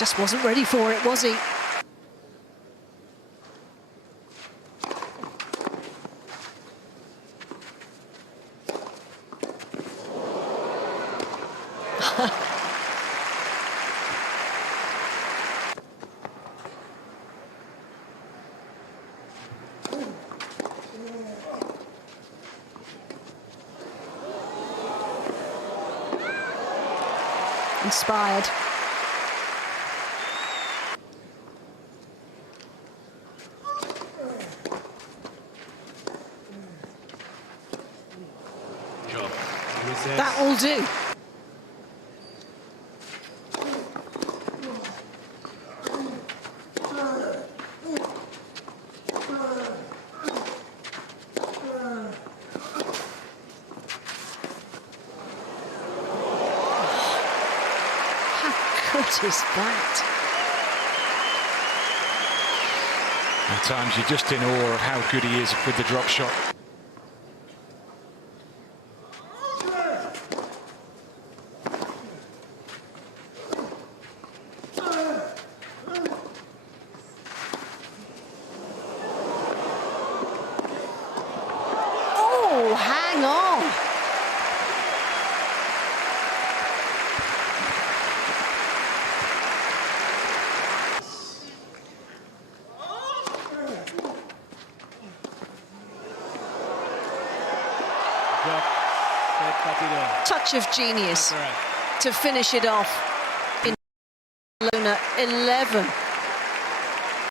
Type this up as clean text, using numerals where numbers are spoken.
Just wasn't ready for it, was he? Inspired. That will do. How good is that? At times you're just in awe of how good he is with the drop shot. Oh, hang on. Touch of genius to finish it off in Barcelona 11.